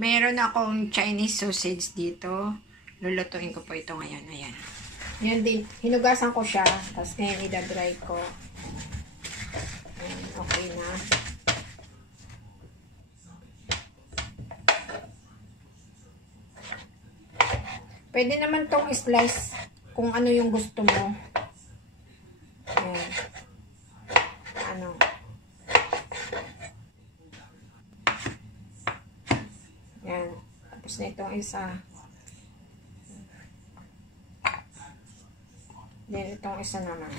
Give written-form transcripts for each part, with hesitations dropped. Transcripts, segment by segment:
Meron akong Chinese sausage dito. Lulutuin ko po ito ngayon. Ayan. Yan din. Hinugasan ko siya. Tapos ngayon idadry ko. Ayan, okay na. Pwede naman tong slice kung ano yung gusto mo. Ayan. Ano. Ayan. Tapos na itong isa. Then itong isa naman.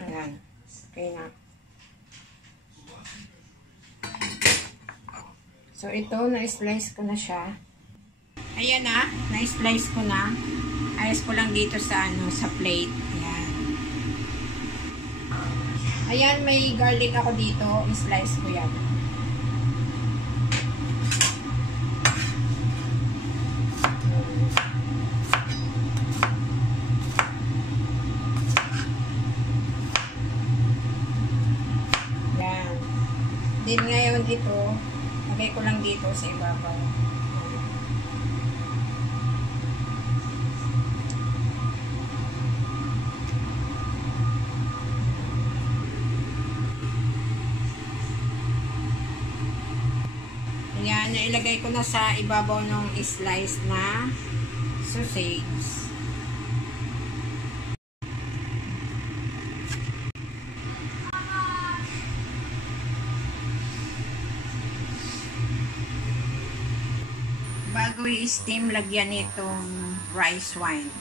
Ayan. Okay na. So, ito, na-slice ko na siya. Ayan na, na-slice ko na. Ayos ko lang dito sa, sa plate. Ayan. Ayan, may garlic ako dito. I-slice ko yan. Ayan. Then, ngayon ito, lagay ko lang dito sa ibabaw. Ayan, nailagay ko na sa ibabaw ng slice na sausage. Bago i-steam, lagyan itong rice wine.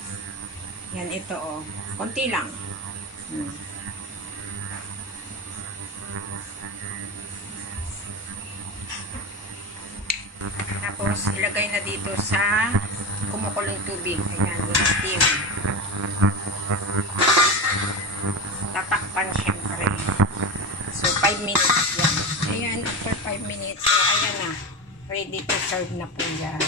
Yan, ito oh. Konti lang. Tapos, ilagay na dito sa kumukulong tubig. Ayan, i-steam. Tatakpan syempre. So, 5 minutes yan. Ayan, after 5 minutes, so, ayan na. Ready to serve na po yan.